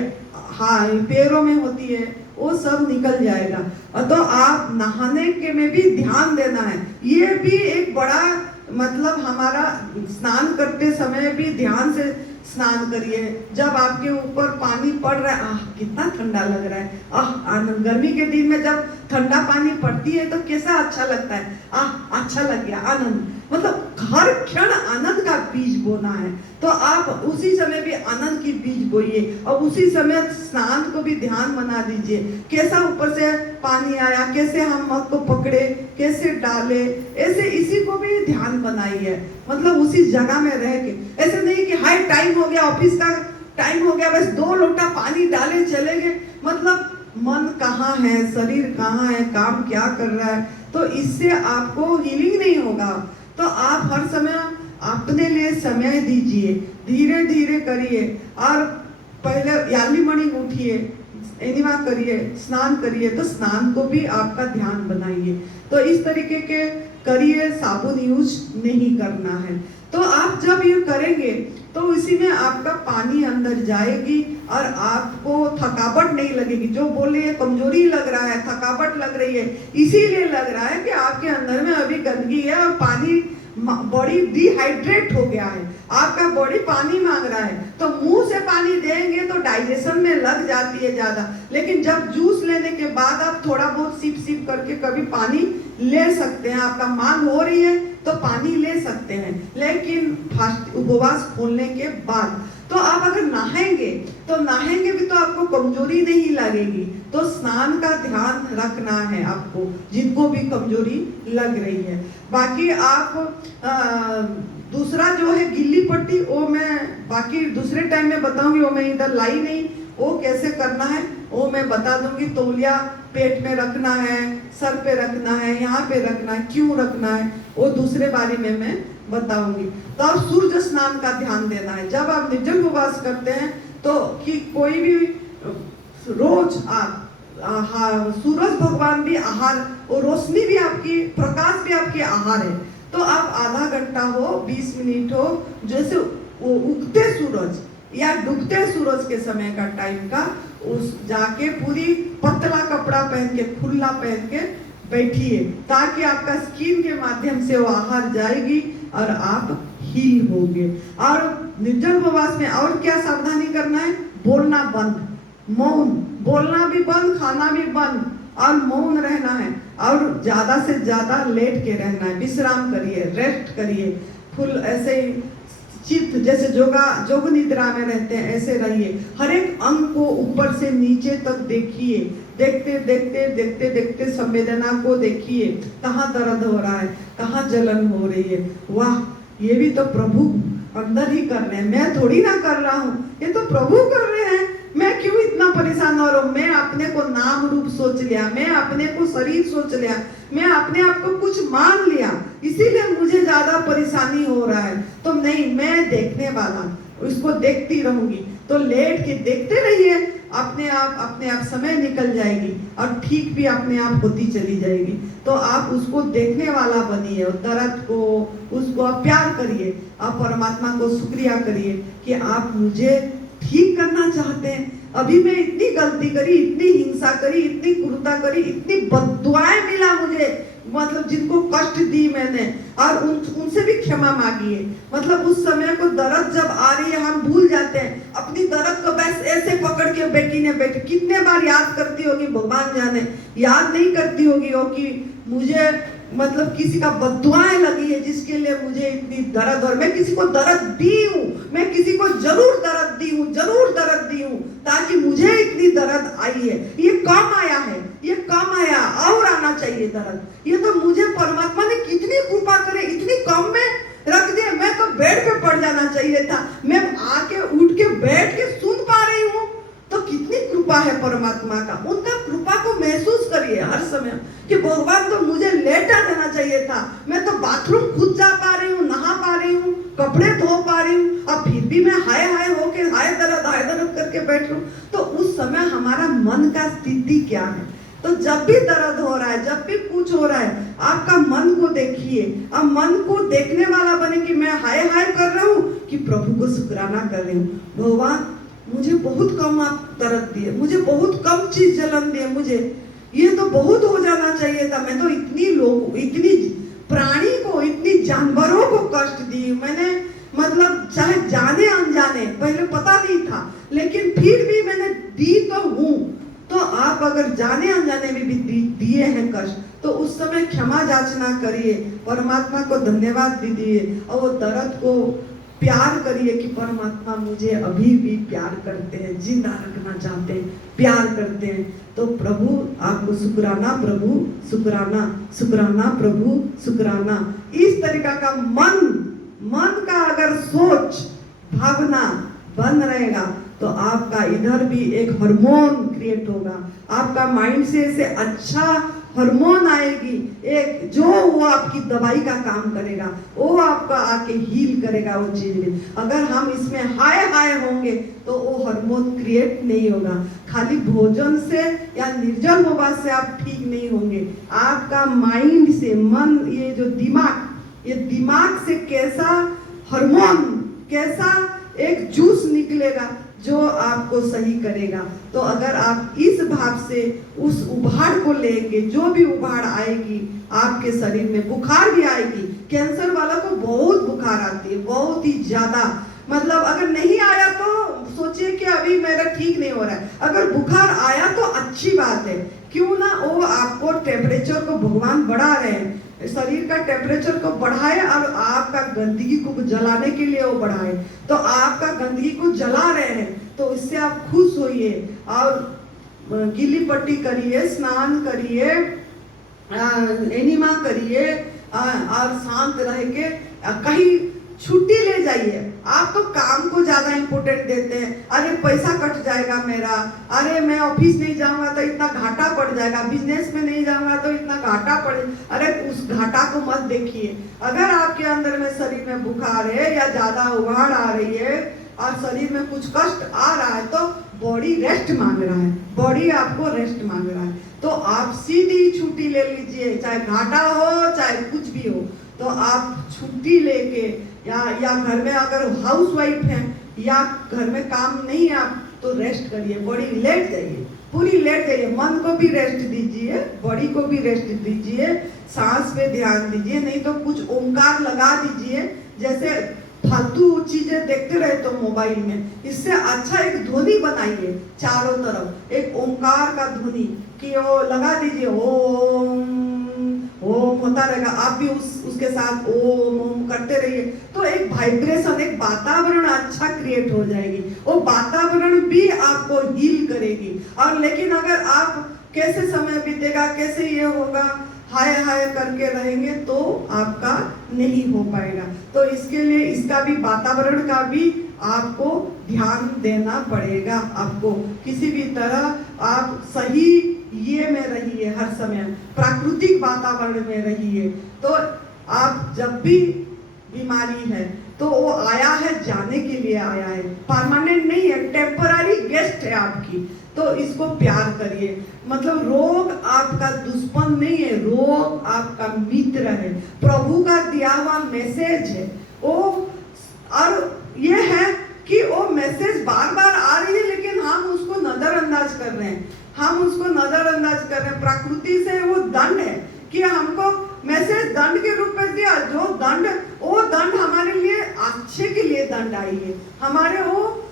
हाँ पैरों में होती है, वो सब निकल जाएगा। और तो आप नहाने के में भी ध्यान देना है। ये भी एक बड़ा मतलब हमारा स्नान करते समय भी ध्यान से स्नान करिए। जब आपके ऊपर पानी पड़ रहा है, कितना ठंडा लग रहा है, आनंद। गर्मी के दिन में जब ठंडा पानी पड़ती है तो कैसा अच्छा लगता है, अच्छा लग गया, आनंद। मतलब हर क्षण आनंद का बीज बोना है, तो आप उसी समय भी आनंद की बीज बोइए और उसी समय स्नान को भी ध्यान बना दीजिए। कैसा ऊपर से पानी आया, कैसे हम मग को पकड़े, कैसे डाले, ऐसे इसी को भी ध्यान बनाइए। मतलब उसी जगह में रह के, ऐसे नहीं कि हाई टाइम हो गया, ऑफिस का टाइम हो गया, बस 2 लोटा पानी डाले चले गए। मतलब मन कहाँ है, शरीर कहाँ है, काम क्या कर रहा है, तो इससे आपको हीलिंग नहीं होगा। तो आप हर समय अपने लिए समय दीजिए, धीरे धीरे करिए। और पहले अर्ली मॉर्निंग उठिए, एनिमा करिए, स्नान करिए, तो स्नान को भी आपका ध्यान बनाइए। तो इस तरीके के करिए, साबुन यूज नहीं करना है। तो आप जब ये करेंगे तो इसी में आपका पानी अंदर जाएगी और आपको थकावट नहीं लगेगी। जो बोले कमजोरी लग रहा है, थकावट लग रही है, इसीलिए लग रहा है कि आपके अंदर में अभी गंदगी है और पानी, बॉडी डिहाइड्रेट हो गया है, आपका बॉडी पानी मांग रहा है। तो मुंह से पानी देंगे तो डाइजेशन में लग जाती है ज्यादा, लेकिन जब जूस लेने के बाद आप थोड़ा बहुत सिप सिप करके कभी पानी ले सकते हैं, आपका मांग हो रही है तो पानी ले सकते हैं, लेकिन फास्ट उपवास खोलने के बाद। तो आप अगर नहाएंगे तो नहाएंगे भी तो आपको कमजोरी नहीं लगेगी। तो स्नान का ध्यान रखना है आपको, जिनको भी कमजोरी लग रही है। बाकी आप दूसरा जो है गिल्ली पट्टी, वो मैं बाकी दूसरे टाइम में बताऊंगी, वो मैं इधर लाई नहीं, वो कैसे करना है वो मैं बता दूंगी। तौलिया पेट में रखना है, सर पे रखना है, यहाँ पे रखना है, क्यों रखना है वो दूसरे बारे में मैं बताऊंगी। तो आप सूर्य स्नान का ध्यान देना है। जब आप निर्जल उपवास करते हैं तो कि कोई भी रोज आप सूरज भगवान भी आहार और रोशनी भी आपकी, प्रकाश भी आपकी आहार है। तो आप आधा घंटा हो, 20 मिनट हो, जैसे उगते सूरज या डूबते सूरज के समय का टाइम का उस जाके पूरी पतला कपड़ा पहन के, खुला पहन के बैठिए, ताकि आपका स्किन के माध्यम से वो आहार जाएगी और आप हील होंगे। और निर्जल उपवास में और क्या सावधानी करना है? बोलना बंद, मौन, बोलना भी बंद, खाना भी बंद, और मौन रहना है। और ज्यादा से ज्यादा लेट के रहना है, विश्राम करिए, रेस्ट करिए, फुल ऐसे चित्त जैसे जोग निद्रा में रहते हैं ऐसे रहिए। हर एक अंग को ऊपर से नीचे तक देखिए, देखते देखते देखते देखते संवेदना को देखिए, कहाँ दर्द हो रहा है, कहाँ जलन हो रही है। वाह, ये भी तो प्रभु अंदर ही कर रहे हैं, मैं थोड़ी ना कर रहा हूँ, ये तो प्रभु कर रहे हैं। मैं क्यों इतना परेशान हो रहा हूँ? मैं अपने को नाम रूप सोच लिया, मैं अपने को शरीर सोच लिया, मैं अपने आप को कुछ मान लिया, इसीलिए मुझे ज्यादा परेशानी हो रहा है। तो नहीं, मैं देखने वाला, उसको देखती रहूंगी। तो लेट के देखते रहिए, अपने आप समय निकल जाएगी और ठीक भी अपने आप होती चली जाएगी। तो आप उसको देखने वाला बनिए, दर्द को, उसको आप प्यार करिए, आप परमात्मा को शुक्रिया करिए कि आप मुझे ठीक करना चाहते हैं। अभी मैं इतनी गलती करी, इतनी हिंसा करी, इतनी क्रूरता करी, इतनी बद्दुआएं मिला मुझे, मतलब जिनको कष्ट दी मैंने, और उनसे भी क्षमा मांगिए। मतलब उस समय को दर्द जब आ रही है हम भूल जाते हैं अपनी दर्द को, बस ऐसे पकड़ के बेटी ने बैठे कितने बार याद करती होगी, भगवान जाने, याद नहीं करती होगी वो कि मुझे मतलब किसी का बद्दुआएं लगी है जिसके लिए मुझे इतनी दर्द, और मैं किसी को दर्द दी हूँ, मैं किसी को जरूर दर्द दी हूँ, जरूर दर्द दी हूँ, ताकि मुझे इतनी दर्द आई है। ये कम आया है, ये कम आया, और आना चाहिए दर्द। ये तो मुझे परमात्मा ने कितनी कृपा करे, इतनी कम में रख दिया। मैं तो बेड पे पड़ जाना चाहिए था, मैं आके उठ के बैठ के सुन पा रही हूँ। तो कितनी कृपा है परमात्मा का, उनका कृपा को महसूस करिए हर समय कि भगवान तो मुझे लेटा देना चाहिए था, मैं तो बाथरूम खुद जा पा रही हूँ, नहा पा रही हूँ, कपड़े धो पा रही हूँ, अब फिर भी मैं हाय हाय होके हाय दर्द करके बैठ रही हूँ। तो उस समय हमारा मन का स्थिति क्या है? तो जब भी दर्द हो रहा है, जब भी कुछ हो रहा है, आपका मन को देखिए, अब मन को देखने वाला बने कि मैं हाय हाय कर रहा हूँ कि प्रभु को शुक्राना कर रही हूँ। भगवान मुझे बहुत कम आप दर्द दिए, मुझे बहुत कम चीज जलन दिए, मुझे ये तो बहुत हो जाना चाहिए था। मैं तो इतनी लोग, इतनी प्राणी को, इतनी जानवरों को कष्ट दी मैंने, मतलब चाहे जाने अनजाने, पहले पता नहीं था लेकिन फिर भी मैंने दी तो हूँ। तो आप अगर जाने अनजाने में भी दिए हैं कष्ट, तो उस समय क्षमा याचना करिए, परमात्मा को धन्यवाद दीजिए, और वो दर्द को प्यार करिए कि परमात्मा मुझे अभी भी प्यार करते हैं, जिंदा रखना चाहते हैं, प्यार करते हैं। तो प्रभु आपको शुक्राना, प्रभु शुक्राना, शुक्राना प्रभु शुक्राना। इस तरीका का मन का अगर सोच भावना बन रहेगा तो आपका इधर भी एक हार्मोन क्रिएट होगा, आपका माइंड से अच्छा हार्मोन आएगी, एक जो वो आपकी दवाई का काम करेगा, वो आपका आके हील करेगा वो चीज में। अगर हम इसमें हाय हाय होंगे तो वो हार्मोन क्रिएट नहीं होगा। खाली भोजन से या निर्जल उपवास से आप ठीक नहीं होंगे, आपका माइंड से, मन, ये जो दिमाग, ये दिमाग से कैसा हार्मोन, कैसा एक जूस निकलेगा जो आपको सही करेगा। तो अगर आप इस भाव से उस उभाड़ को लेंगे, जो भी उभाड़ आएगी आपके शरीर में, बुखार भी आएगी, कैंसर वाला को बहुत बुखार आती है, बहुत ही ज्यादा, मतलब अगर नहीं आया तो सोचिए कि अभी मेरा ठीक नहीं हो रहा है, अगर बुखार आया तो अच्छी बात है, क्यों ना वो आपको टेम्परेचर को भगवान बढ़ा रहे हैं, शरीर का टेम्परेचर को बढ़ाए और आपका गंदगी को जलाने के लिए वो बढ़ाए। तो आपका गंदगी को जला रहे हैं तो इससे आप खुश होइए और गीली पट्टी करिए, स्नान करिए, एनिमा करिए और शांत रह के कहीं छुट्टी ले जाइए। आप तो काम को ज्यादा इम्पोर्टेंट देते हैं, अरे पैसा कट जाएगा मेरा, अरे मैं ऑफिस नहीं जाऊंगा तो इतना घाटा पड़ जाएगा, बिजनेस में नहीं जाऊंगा तो इतना घाटा पड़े। अरे उस घाटा को मत देखिए। अगर आपके अंदर में शरीर में बुखार है या ज्यादा उबाड़ आ रही है और शरीर में कुछ कष्ट आ रहा है तो बॉडी रेस्ट मांग रहा है, बॉडी आपको रेस्ट मांग रहा है। तो आप सीधी छुट्टी ले लीजिए, चाहे घाटा हो चाहे कुछ भी हो। तो आप छुट्टी लेके या घर में अगर हाउस वाइफ हैं या घर में काम नहीं है आप तो रेस्ट करिए, बॉडी लेट जाइए, पूरी लेट जाइए। मन को भी रेस्ट दीजिए, बॉडी को भी रेस्ट दीजिए, सांस पे ध्यान दीजिए। नहीं तो कुछ ओंकार लगा दीजिए, जैसे फालतू चीजें देखते रहे तो मोबाइल में, इससे अच्छा एक ध्वनि बनाइए चारों तरफ, एक ओंकार का ध्वनि कि वो लगा दीजिए, ओम ओम होता रहेगा। आप भी उसके साथ ओम ओम करते रहिए तो एक वाइब्रेशन, एक वातावरण अच्छा क्रिएट हो जाएगी। वो वातावरण भी आपको हील करेगी। और लेकिन अगर आप कैसे समय बीतेगा, कैसे ये होगा, हाय हाय करके रहेंगे तो आपका नहीं हो पाएगा। तो इसके लिए इसका भी वातावरण का भी आपको ध्यान देना पड़ेगा। आपको किसी भी तरह आप सही ये में रहिए, हर समय प्राकृतिक वातावरण में रहिए। तो आप जब भी बीमारी है तो वो आया है जाने के लिए आया है, परमानेंट नहीं है, टेम्पररी गेस्ट है आपकी। तो इसको प्यार करिए। मतलब रोग आपका दुश्मन नहीं है, रोग आपका मित्र है, प्रभु का दिया हुआ मैसेज है वो। और ये है कि वो मैसेज बार बार आ रही है लेकिन हम उसको नजरअंदाज कर रहे हैं, हम उसको नजरअंदाज कर रहे हैं। प्रकृति से वो दंड है कि हमको मैसेज दंड के रूप में दिया, जो दंड, वो दंड हमारे लिए अच्छे के लिए दंड आई है, हमारे वो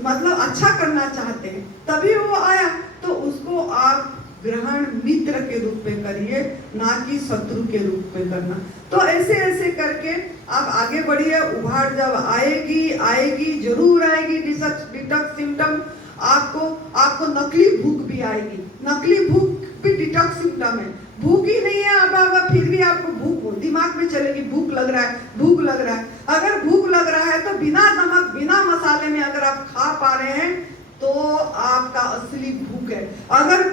मतलब अच्छा करना चाहते हैं तभी वो आया। तो उसको आप ग्रहण मित्र के रूप में करिए, ना कि शत्रु के रूप में करना। तो ऐसे ऐसे करके आप आगे बढ़िए। उभाड़ जब आएगी आएगी जरूर आएगी, डिटॉक्स सिम्टम आपको नकली भूख भी आएगी। नकली भूख भी डिटॉक्स सिम्टम है। भूख ही नहीं है अब फिर भी आपको भूख हो, दिमाग में चलेगी भूख लग रहा है, भूख लग रहा है। अगर भूख लग रहा है तो बिना नमक बिना मसाले में अगर आप खा पा रहे हैं तो आपका असली भूख है। अगर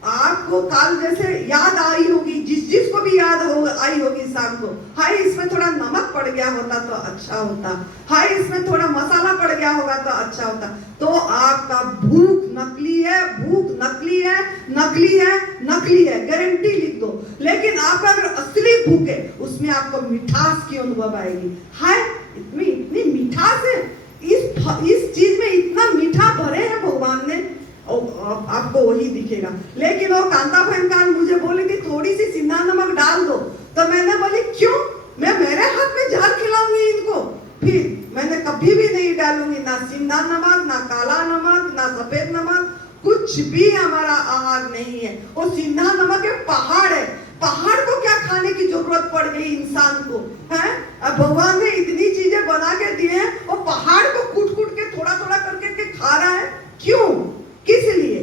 आपको काल जैसे याद आई होगी, जिसको भी याद आई होगी शाम को, हाय इसमें थोड़ा नमक पड़ गया होता तो अच्छा होता, हाय इसमें थोड़ा मसाला पड़ गया होगा तो अच्छा होता। तो आपका भूख नकली है, भूख नकली है, नकली है, नकली है, गारंटी लिख दो। लेकिन आपका अगर असली भूख है उसमें आपको मिठास की अनुभव आएगी। हाय इतनी मिठास है, इस चीज में इतना मीठा भरे है भगवान ने, आपको वही दिखेगा। लेकिन वो कांता बहन मुझे बोली थी थोड़ी सी सिंधा नमक डाल दो, तो मैंने बोली क्यों, मैं मेरे हाथ में जहर खिलाऊंगी इनको। फिर मैंने कभी भी नहीं डालूंगी, ना सिंधा नमक, ना काला नमक, ना सफेद नमक, कुछ भी हमारा आहार नहीं है। वो सिंधा नमक है, पहाड़ है, पहाड़ को क्या खाने की जरूरत पड़ गई इंसान को, है? अब भगवान ने इतनी चीजें बना के दी है, वो पहाड़ को कूट कूट के थोड़ा थोड़ा करके खा रहा है, क्यों, किस लिए?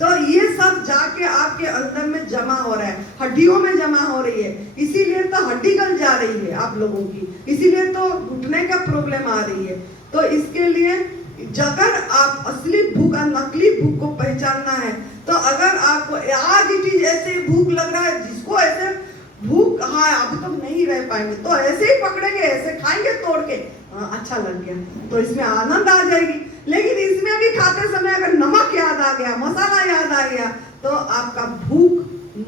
तो ये सब जाके आपके अंदर में जमा हो रहा है, हड्डियों में जमा हो रही है, इसीलिए तो हड्डी गल जा रही है आप लोगों की, इसीलिए तो घुटने का प्रॉब्लम आ रही है। तो इसके लिए अगर आप असली भूख और नकली भूख को पहचानना है तो अगर आपको आज इट इज ऐसे भूख लग रहा है, जिसको ऐसे भूख, हाँ अभी तो नहीं रह पाएंगे तो ऐसे ही पकड़ेंगे, ऐसे खाएंगे तोड़ के, अच्छा लग गया तो इसमें आनंद आ जाएगी। लेकिन इसमें भी खाते समय अगर नमक याद आ गया, मसाला याद आ गया तो आपका भूख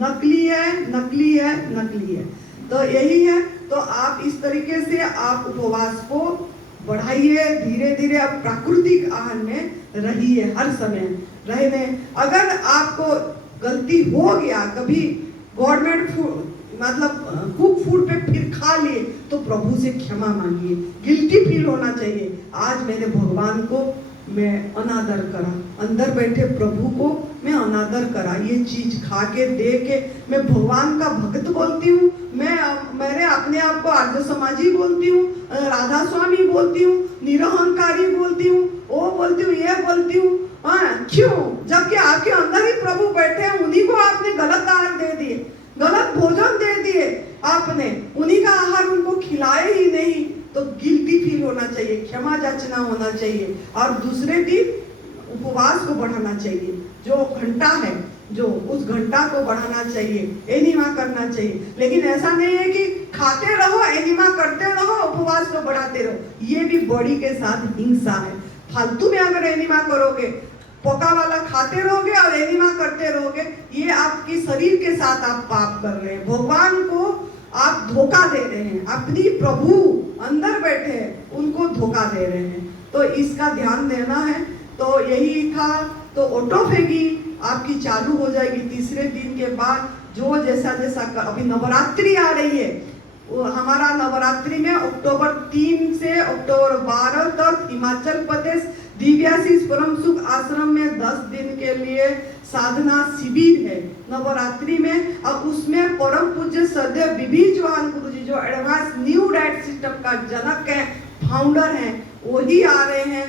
नकली है, नकली है, नकली है। तो यही है। तो आप इस तरीके से आप उपवास को बढ़ाइए, धीरे धीरे आप प्राकृतिक आहार में रहिए, हर समय रहने। अगर आपको गलती हो गया कभी गवर्नमेंट फूड मतलब कुक फूड पे फिर खा लिए तो प्रभु से क्षमा मांगिए, गिल्टी फील होना चाहिए। आज मैंने भगवान को मैं अनादर करा, अंदर बैठे प्रभु को मैं अनादर करा। ये चीज खा के दे के मैं भगवान का भक्त बोलती हूँ, मैंने अपने आप को आर्य समाजी बोलती हूँ, राधा स्वामी बोलती हूँ, निरहंकारी बोलती हूँ, वो बोलती हूँ, ये बोलती हूँ। हाँ, क्यों? जबकि आपके अंदर ही प्रभु बैठे हैं, उन्हीं को आपने गलत आहार दे दिए, गलत भोजन दे दिए, आपने उन्हीं का आहार उनको खिलाए ही नहीं। तो गिल्टी फील होना चाहिए, क्षमा याचना होना चाहिए, और दूसरे दिन उपवास को बढ़ाना चाहिए। जो घंटा है, जो उस घंटा को बढ़ाना चाहिए, एनिमा करना चाहिए। लेकिन ऐसा नहीं है कि खाते रहो, एनिमा करते रहो, उपवास को बढ़ाते रहो। ये भी बॉडी के साथ हिंसा है। फालतू में अगर एनिमा करोगे, पका वाला खाते रहोगे और एनिमा करते रहोगे, ये आपकी शरीर के साथ आप पाप कर रहे हैं। भगवान को आप धोखा दे रहे हैं, अपनी प्रभु अंदर बैठे हैं उनको धोखा दे रहे हैं। तो इसका ध्यान देना है। तो यही था। तो ऑटोफेगी आपकी चालू हो जाएगी तीसरे दिन के बाद। जो जैसा जैसा अभी नवरात्रि आ रही है, वो हमारा नवरात्रि में अक्टूबर 3 से अक्टूबर 12 तक हिमाचल प्रदेश दिव्याशीष परम सुख आश्रम में 10 दिन के लिए साधना शिविर है नवरात्रि में। और उसमें परम पूज्य सदैव बीबी चौहान गुरु जी, जो एडवांस न्यू डाइट सिस्टम का जनक है, फाउंडर हैं, वही आ रहे हैं।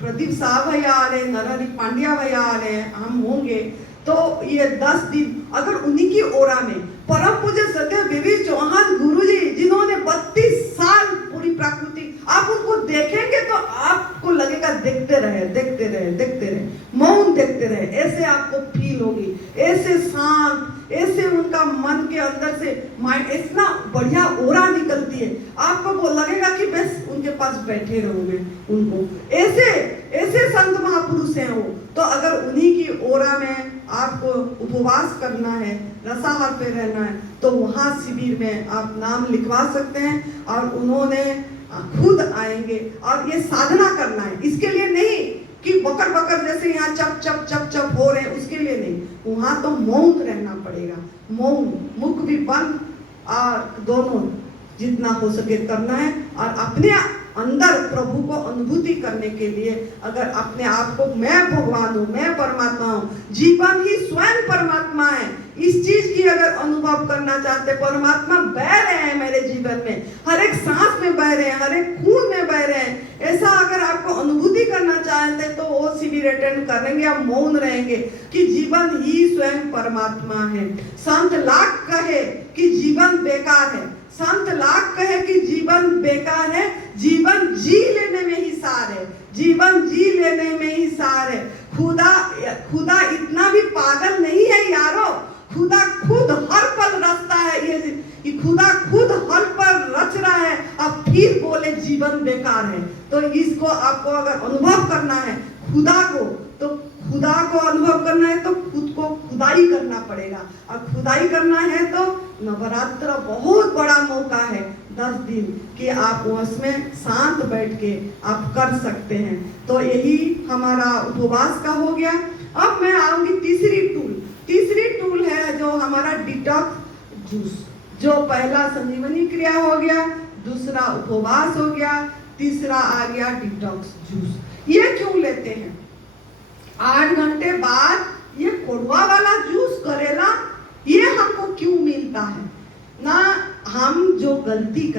प्रदीप साहब भैया आ रहे हैं, नरहरि पांड्या भैया आ रहे हैं, हम होंगे। तो ये 10 दिन अगर उन्हीं की ओरा में परम पूज्य सदैव बीबी चौहान गुरु जी, जिन्होंने 32 साल पूरी प्रकृति, आप उनको देखेंगे तो आपको लगेगा देखते रहे, देखते रहे, देखते रहे, मौन देखते रहे, ऐसे आपको फील होगी, ऐसे शांत, ऐसे उनका मन के अंदर से माइंड इतना बढ़िया ओरा निकलती है, आपको वो लगेगा कि बस उनके पास बैठे रहोगे। उनको ऐसे ऐसे संत महापुरुष हैं वो। तो अगर उन्हीं की ओरा में आपको उपवास करना है, रसाहार पे रहना है, तो वहाँ शिविर में आप नाम लिखवा सकते हैं और उन्होंने खुद आएंगे। और ये साधना करना है, इसके लिए नहीं कि बकर बकर जैसे यहाँ चप चप चप चप हो रहे हैं, उसके लिए नहीं। वहाँ तो मौन रहना पड़ेगा, मौन, मुख भी बंद, और दोनों जितना हो सके करना है। और अपने अंदर प्रभु को अनुभूति करने के लिए अगर अपने आप को मैं भगवान हूँ, मैं परमात्मा हूँ, जीवन ही स्वयं परमात्मा है, इस चीज की अगर अनुभव करना चाहते, परमात्मा बह रहे हैं मेरे जीवन में, हर एक सांस में बह रहे हैं, हर एक खून में बह रहे हैं, ऐसा अगर आपको अनुभूति करना चाहते तो वो शिविर अटेंड करेंगे, आप मौन रहेंगे कि जीवन ही स्वयं परमात्मा है। संत लाख कहे कि जीवन बेकार है, संत लाख कहे कि जीवन बेकार है, जीवन जी लेने में ही सार है, जीवन जी लेने में ही सार है। खुदा इतना भी पागल नहीं है यारो, खुदा खुद हर पल रचता है, ये खुदा खुद हर पल रच रहा है, अब फिर बोले जीवन बेकार है। तो इसको आपको अगर अनुभव करना है खुदा को, तो खुदा को अनुभव करना है तो खुद को खुदाई करना पड़ेगा। और खुदाई करना है तो नवरात्र बहुत बड़ा मौका है, 10 दिन कि आप उसमें शांत बैठ के आप कर सकते हैं। तो यही हमारा उपवास का हो गया। अब मैं आऊंगी तीसरी टूल है जो हमारा डिटॉक्स जूस, जो पहला संजीवनी क्रिया हो गया, दूसरा उपवास हो गया, तीसरा आ गया डिटॉक्स जूस। ये क्यों लेते हैं? 8 घंटे बाद ये कोड़वा वाला जूस करेला, ये हमको क्यों मिलता है? ना हम जो गलती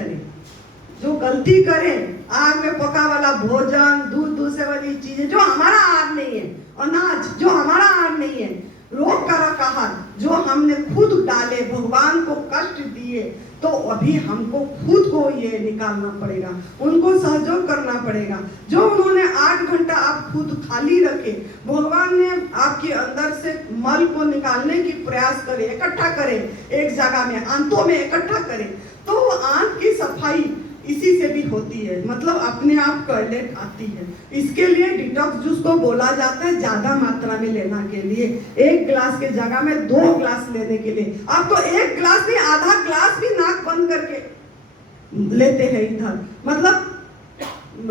करें, आग में पका वाला भोजन, दूध से वाली चीजें जो हमारा आहार नहीं है, अनाज जो हमारा आहार नहीं है, रोग कारक आहार जो हमने खुद डाले, भगवान को कष्ट दिए, तो अभी हमको खुद को ये निकालना पड़ेगा, उनको सहयोग करना पड़ेगा। जो उन्होंने 8 घंटा आप खुद खाली रखे, भगवान ने आपके अंदर से मल को निकालने की प्रयास करे, इकट्ठा करे, एक जगह में आंतों में इकट्ठा करे, तो आंत की सफाई इसी से भी होती है, मतलब अपने आप टॉयलेट आती है। इसके लिए डिटॉक्स जूस को बोला जाता है ज्यादा मात्रा में लेना के लिए, 1 ग्लास के जगह में 2 ग्लास लेने के लिए। आप तो 1 ग्लास नहीं, आधा ग्लास भी नाक बंद करके लेते हैं इधर, मतलब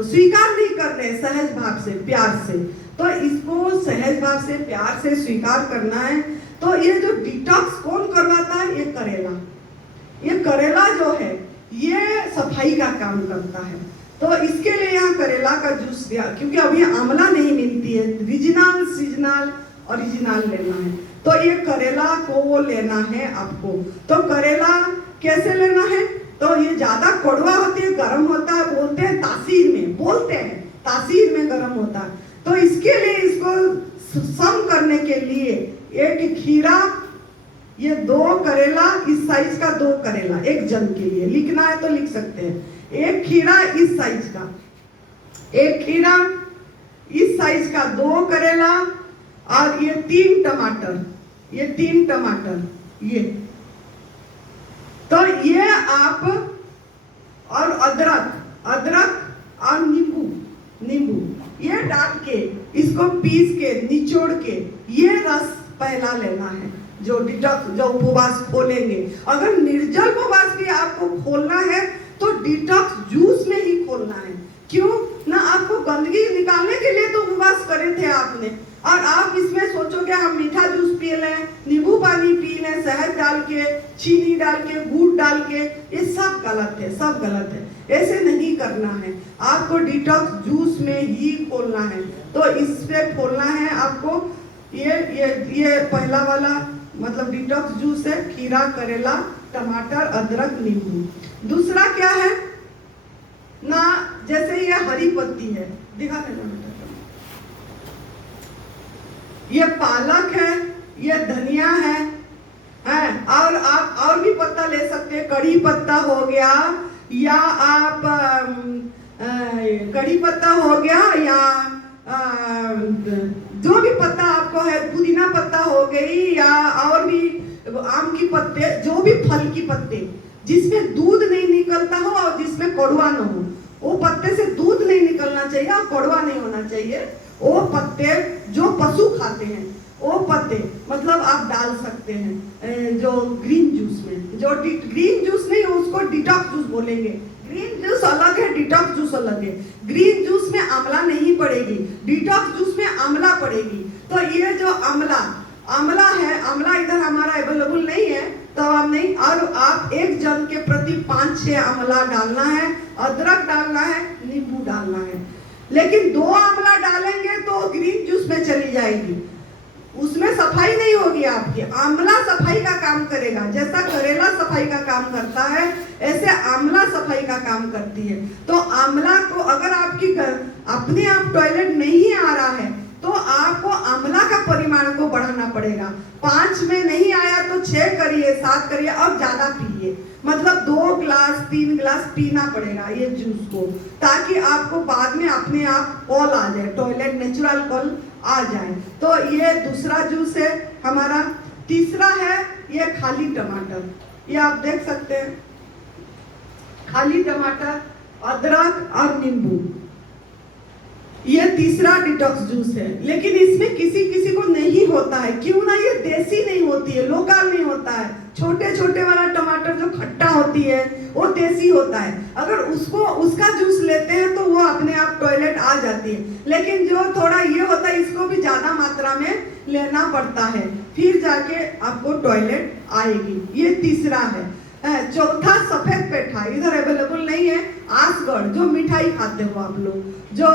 स्वीकार नहीं कर रहे सहज भाव से, प्यार से। तो इसको सहज भाव से, प्यार से स्वीकार करना है। तो ये जो डिटॉक्स कौन करवाता है? ये करेला जो है ये सफाई का काम करता है। तो इसके लिए यहाँ करेला का जूस दिया, क्योंकि अभी आंवला नहीं मिलती है, रीजनल सीजनल ओरिजिनल लेना है। तो ये करेला को लेना है आपको। तो करेला कैसे लेना है? तो ये ज्यादा कड़वा होती है, गर्म होता है, बोलते हैं तासीर में गर्म होता है। तो इसके लिए इसको सम करने के लिए एक खीरा, ये 2 करेला, इस साइज का 2 करेला एक जन के लिए, लिखना है तो लिख सकते हैं। एक खीरा इस साइज का, एक खीरा इस साइज का 2 करेला, और ये 3 टमाटर, ये 3 टमाटर, ये तो ये आप, और अदरक और नींबू ये डाल के इसको पीस के निचोड़ के ये रस पहला लेना है, जो डिटॉक्स, जो उपवास खोलेंगे। अगर निर्जल उपवास भी आपको खोलना है तो डिटॉक्स जूस में ही खोलना है। क्यों ना? आपको गंदगी निकालने के लिए तो उपवास करे थे आपने, और आप इसमें सोचोगे हम मीठा जूस पी लें, नींबू पानी पी लें, शहद डाल के, चीनी डाल के, गुड़ डाल के, ये सब गलत है, सब गलत है। ऐसे नहीं करना है, आपको डिटॉक्स जूस में ही खोलना है। तो इसमें खोलना है आपको। ये पहला वाला मतलब डिटॉक्स जूस है, खीरा, करेला, टमाटर, अदरक, नींबू। दूसरा क्या है ना, जैसे ये हरी पत्ती है, दिखा देना बेटा, ये पालक है, ये धनिया है, और आप और भी पत्ता ले सकते हैं, कड़ी पत्ता हो गया, या आप कड़ी पत्ता हो गया, या जो भी पत्ता आपको है, पुदीना पत्ता हो गई, या और भी आम की पत्ते, जो भी फल की पत्ते जिसमें दूध नहीं निकलता हो और जिसमें कड़वा न हो, वो पत्ते से दूध नहीं निकलना चाहिए और कड़वा नहीं होना चाहिए। वो पत्ते जो पशु खाते हैं, वो पत्ते मतलब आप डाल सकते हैं जो ग्रीन जूस में। जो ग्रीन जूस नहीं, उसको डिटॉक्स जूस बोलेंगे। ग्रीन जूस अलग है, डिटॉक्स जूस अलग है। ग्रीन जूस में आंवला नहीं पड़ेगी, डिटॉक्स जूस में आंवला पड़ेगी। तो ये जो आंवला है, आंवला इधर हमारा अवेलेबल नहीं है तो हम नहीं, और आप एक जन के प्रति 5-6 आंवला डालना है, अदरक डालना है, नींबू डालना है। लेकिन 2 आंवला डालेंगे तो ग्रीन जूस में चली जाएगी, उसमें सफाई नहीं होगी आपकी। आंवला सफाई का काम करेगा, जैसा करेला सफाई का काम करता है ऐसे आंवला सफाई का काम करती है। तो आंवला को अगर आपकी अपने आप टॉयलेट नहीं आ रहा है तो आपको आंवला का परिमाण को बढ़ाना पड़ेगा। 5 में नहीं आया तो 6 करिए, 7 करिए, और ज्यादा पीजिए, मतलब 2 ग्लास 3 ग्लास पीना पड़ेगा ये जूस को, ताकि आपको बाद में अपने आप कॉल आ जाए, टॉयलेट नेचुरल कॉल आ जाए। तो ये दूसरा जूस है हमारा। तीसरा है ये खाली टमाटर, ये आप देख सकते हैं, खाली टमाटर, अदरक और नींबू, ये तीसरा डिटॉक्स जूस है। लेकिन इसमें किसी किसी को नहीं होता है, क्यों ना? ये देसी नहीं होती है, लोकल नहीं होता है। छोटे छोटे वाला टमाटर जो खट्टा होती है वो देसी होता है, अगर उसका जूस लेते हैं तो वो अपने आप टॉयलेट आ जाती है। लेकिन जो थोड़ा ये होता है, इसको भी ज्यादा मात्रा में लेना पड़ता है, फिर जाके आपको टॉयलेट आएगी। ये तीसरा है। चौथा सफेद पेठा, इधर अवेलेबल नहीं है। आसगढ़, जो मिठाई खाते हो आप लोग, जो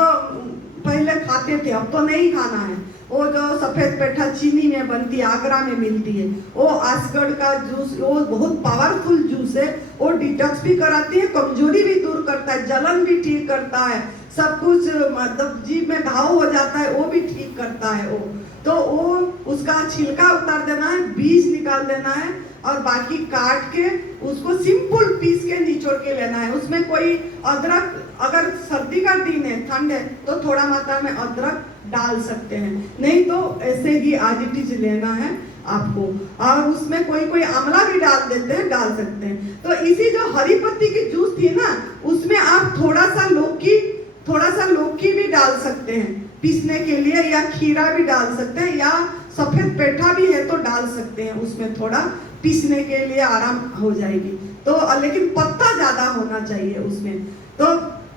पहले खाते थे अब तो नहीं खाना है, वो जो सफेद पेठा चीनी में बनती है, आगरा में मिलती है, वो आसगढ़ का जूस, वो बहुत पावरफुल जूस है। वो डिटॉक्स भी कराती है, कमजोरी भी दूर करता है, जलन भी ठीक करता है, सब कुछ मतलब जीभ में घाव हो जाता है वो भी ठीक करता है वो। तो वो उसका छिलका उतार देना है, बीज निकाल देना है, और बाकी काट के उसको सिंपल पीस के निचोड़ के लेना है। उसमें कोई अदरक, अगर सर्दी का दिन है, ठंड है, तो थोड़ा मात्रा में अदरक डाल सकते हैं, नहीं तो ऐसे ही आज इट इज लेना है आपको। और उसमें कोई कोई आंवला भी डाल देते हैं, डाल सकते हैं। तो इसी जो हरी पत्ती की जूस थी ना, उसमें आप थोड़ा सा लौकी भी डाल सकते हैं पीसने के लिए, या खीरा भी डाल सकते हैं, या सफेद पेठा भी है तो डाल सकते हैं, उसमें थोड़ा पीसने के लिए आराम हो जाएगी। तो लेकिन पत्ता ज्यादा होना चाहिए उसमें। तो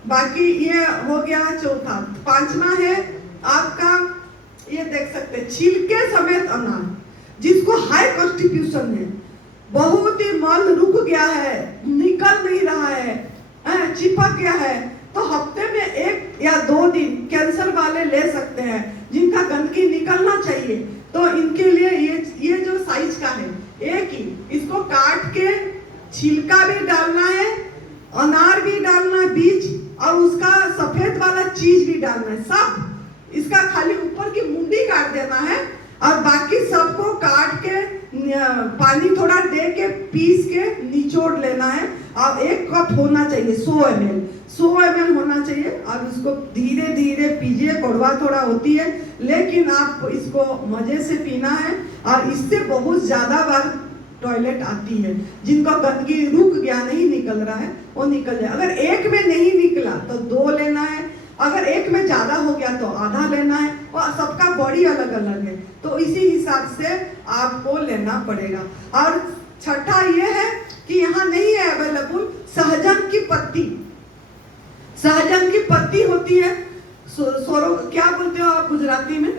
बाकी ये हो गया चौथा। 5वां है आपका, ये देख सकते हैं, छिलके समेत अनार, जिसको हाई कॉन्स्टिट्यूशन है, बहुत ही मल रुक गया है, निकल नहीं रहा है, चिपक गया है, तो हफ्ते में 1 या 2 दिन कैंसर वाले ले सकते हैं, जिनका गंदगी निकलना चाहिए। तो इनके लिए ये जो साइज का है एक ही, इसको काट के छिलका भी डालना है, अनार भी डालना है बीज, और उसका सफेद वाला चीज भी डालना है। सब इसका खाली ऊपर की मुंडी काट देना है और बाकी सबको काट के पानी थोड़ा दे के पीस के निचोड़ लेना है। और 1 कप होना चाहिए, 100 ml होना चाहिए। और उसको धीरे धीरे पीजिए, कड़वा थोड़ा होती है, लेकिन आप इसको मजे से पीना है। और इससे बहुत ज्यादा बार टॉयलेट आती है, जिनको गंदगी रुक गया, नहीं निकल रहा है, वो निकल जाए। अगर 1 में नहीं निकला तो 2 लेना है, अगर 1 में ज्यादा हो गया तो आधा लेना है। और सबका बॉडी अलग अलग है, तो इसी हिसाब से आपको लेना पड़ेगा। और छठा ये है कि यहाँ नहीं है अवेलेबल सहजन की पत्ती। सहजन की पत्ती होती है, क्या बोलते हो आप गुजराती में?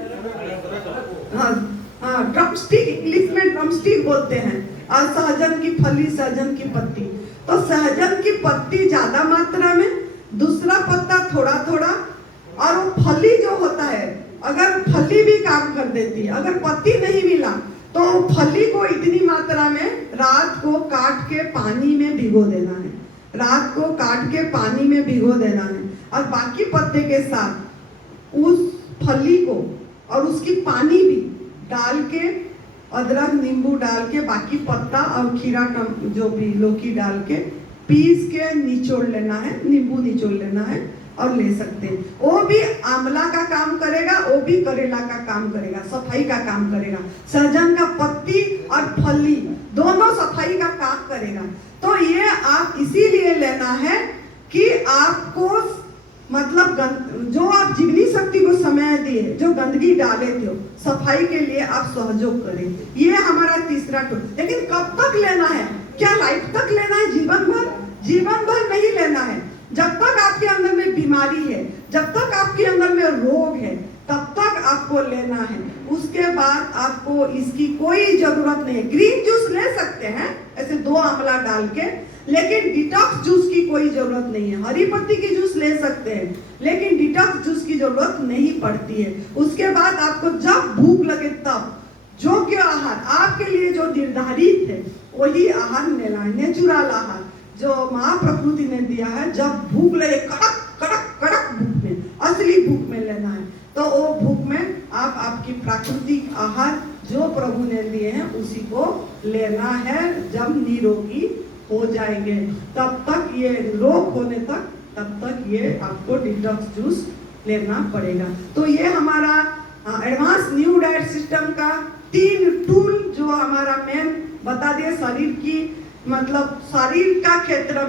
हाँ, ड्रमस्टिक, इंग्लिश में ड्रमस्टिक बोलते हैं। और सहजन की फली, सहजन की पत्ती। तो सहजन की पत्ती ज्यादा मात्रा में, दूसरा पत्ता थोड़ा थोड़ा, और वो फली जो होता है, अगर फली भी काम कर देती है, अगर पत्ती नहीं मिला तो फली को इतनी मात्रा में रात को काट के पानी में भिगो देना है। रात को काट के पानी में भिगो देना है, और बाकी पत्ते के साथ उस फली को और उसकी पानी भी डाल के, अदरक नींबू डाल के, बाकी पत्ता और खीरा जो भी लौकी डाल के पीस के निचोड़ लेना है, नींबू निचोड़ लेना है और ले सकते हैं। वो भी आंवला का काम करेगा, वो भी करेला का काम करेगा, सफाई का काम करेगा। सहजन का पत्ती और फली दोनों सफाई का काम करेगा। तो ये आप इसीलिए लेना है कि आपको मतलब जो आप जीवनी शक्ति को समय दिए, जो गंदगी डाले थे, सफाई के लिए आप सहयोग करें। ये हमारा तीसरा टूल। लेकिन कब तक लेना है? क्या लाइफ तक लेना है? जीवन भर? जीवन भर नहीं लेना है। जब तक आपके अंदर में बीमारी है, जब तक आपके अंदर में रोग है, तब तक आपको लेना है। उसके बाद आपको इसकी कोई जरूरत नहीं है। ग्रीन जूस ले सकते हैं ऐसे 2 आंवला डाल के, लेकिन डिटॉक्स जूस की कोई जरूरत नहीं है। हरी पत्ती की जूस ले सकते हैं, लेकिन डिटॉक्स जूस की जरूरत नहीं पड़ती है। उसके बाद आपको जब भूख लगे तब योग्य आहार, आपके लिए जो निर्धारित है वही आहार लेना है। नेचुरल आहार जो माँ प्रकृति ने दिया है, जब भूख लगे कड़क कड़क कड़क भूख में, असली भूख में लेना है। तो वो भूख में आप आपकी प्राकृतिक आहार जो प्रभु ने दिए हैं उसी को लेना है। जब निरोगी हो जाएंगे तब तक, ये रोग होने तक, तब तक ये आपको डिटॉक्स जूस लेना पड़ेगा। तो ये हमारा एडवांस न्यू डाइट सिस्टम का 3 टूल जो हमारा मेन बता दिए, शरीर की मतलब शरीर का क्षेत्र